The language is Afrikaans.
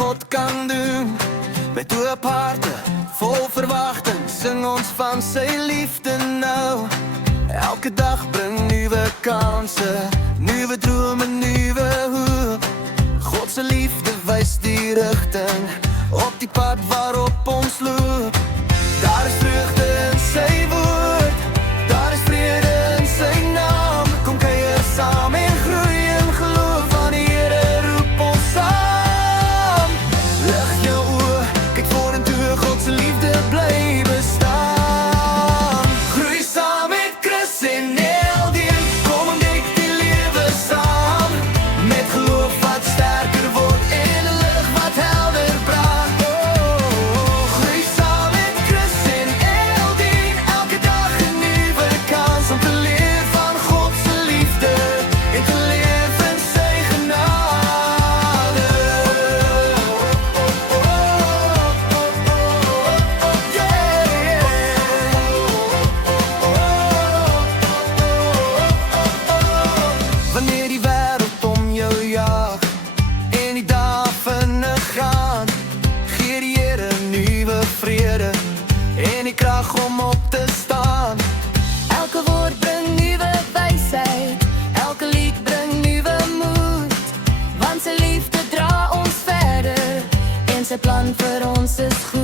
God kan doen. Met oop harte, vol verwachting, sing ons van sy liefde nou. Elke dag bring nuwe kansen, nuwe drome, nuwe hoop. God se liefde wys die rigting, op die pad waarop ons loop. Daar is vreugde in sy woord, daar is vrede in sy naam. Kom kuier saam en groei in geloof, want die Here roep ons saam. Lig jou oë, kyk vorentoe, God se liefde bly bestaan. Groei saam met Chris en Eldeen, kom ontdek die lewe saam. Met geloof wat sterker word en 'n lig wat helder brand. Groei saam met Chris en Eldeen, elke dag 'n nuwe kans om te leer van God se liefde en te leef in sy genade. Wanneer die wêreld om jou jaag en die dae vinnig gaan, gee die Here nuwe vrede en die krag om op te staan. Elke woord bring nuwe wysheid, elke lied bring nuwe moed, want sy liefde dra ons verder en sy plan vir ons is goed.